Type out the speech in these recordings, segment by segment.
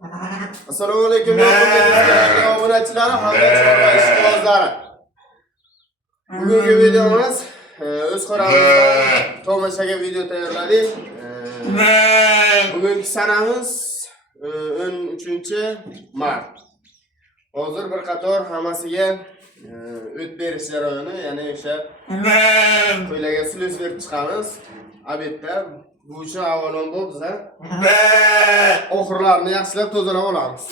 Assalomu alaykum obunachilar, hamda chorva ishqibozlari. Bugungi videomiz o'z xo'ramizdan tomoshaga video tayyorladik. Bugungi sanamiz 13-mart. Hozir bir qator hammasiga o't berish jarayoni, ya'ni o'sha qo'ylarga suluv berib chiqamiz. Obedda bu uchun avvalambor biza oxirlarini yaxshilab tozalab olamiz.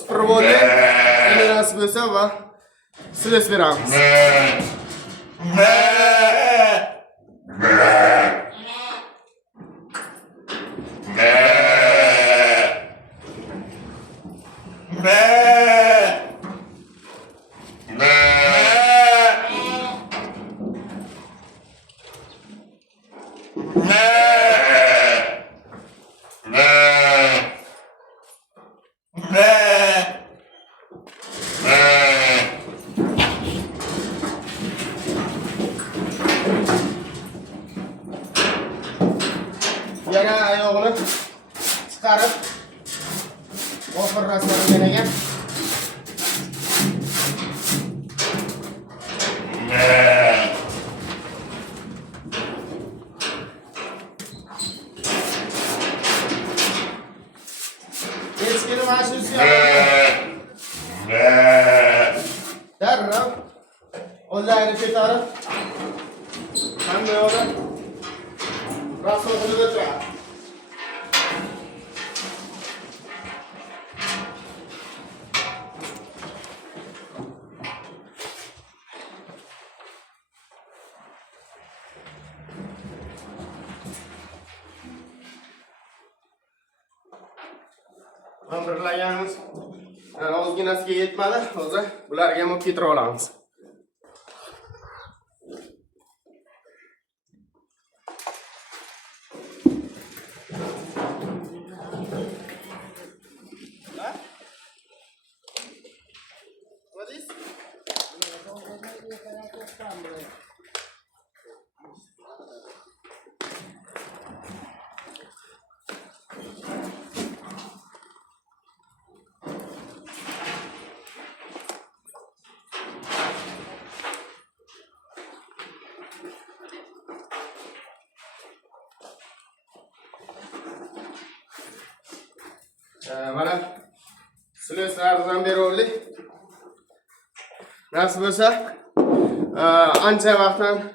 Sprovode nasib bo'lsa va suluv beramiz. Yana oyog'ini chiqarib oxir rasmini ekan. Eskini mashinasiga darrov o'zlarini ko'tarib hamma yo'li rasmini o'tiradi. Birlaganimiz ozginasiga yetmadi. Hozir bularga ham keltirib olamiz. Mana Sizlardan beri oldik. Nasıl bo'lsa, ancha vaqtdan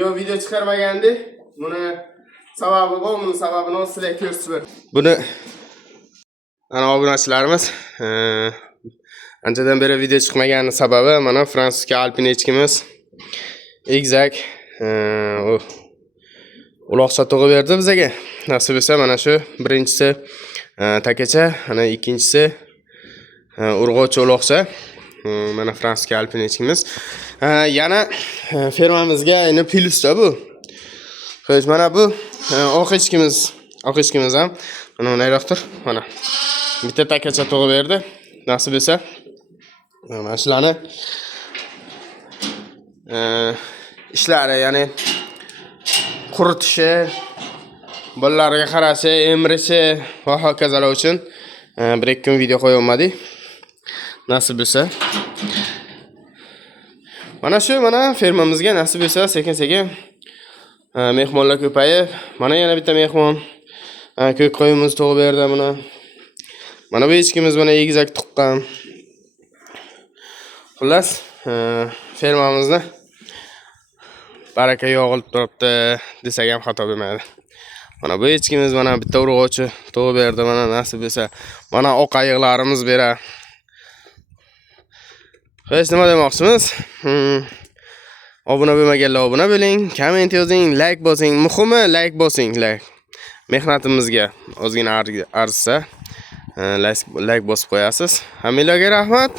bu video chiqarmagandik. Buni sababi bor, buni sababini sizlarga ko'rsatib ber. Buni ana obunachilarimiz anchadan beri video chiqmagani sababi mana Fransiska alpin echkimiz egizak uloqcha tug'ib berdi bizga. Nasib bo'lsa mana shu birinchisi takacha, ana ikkinchisi urg'ochi uloqcha. Mana Fransiska alpin echkimiz. Yana fermamizga endi plyusda bu. Xo'sh, mana bu oq echkimiz ham mana bunayroqdir. Mana bitta takacha tug'ib berdi. Nasib bo'lsa mana shularni ishlari, ya'ni quritishi, bolalarga qarashi, emirishi va hokazolar uchun bir ikki kun video qo'yolmadik. Nasib bo'lsa mana fermamizga nasib bo'lsa sekin-sekin mehmonlar ko'payib, mana yana bitta mehmon ko'k qo'yimiz tug'ib berdi buni. Mana bu echkimiz mana egizak tuqqan. Xullas, fermamizni baraka yog'ilib turibdi desak ham xato bo'lmaydi. Mana bu echkimiz mana bitta urg'ochi tug'ib berdi, mana nasib bo'lsa mana oq ayiqlarimiz bera. Xo'sh, nima demoqchimiz? Obuna bo'lmaganlar obuna bo'ling, komment yozing, like bosing. Muhimi like bosing, like. Mehnatimizga ozgina arzsa like bosib qo'yasiz. Hammalarga rahmat.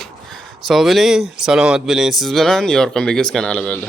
Sog' bo'ling, salomat bo'ling. Siz bilan Yorqinbek kanali bo'ldi.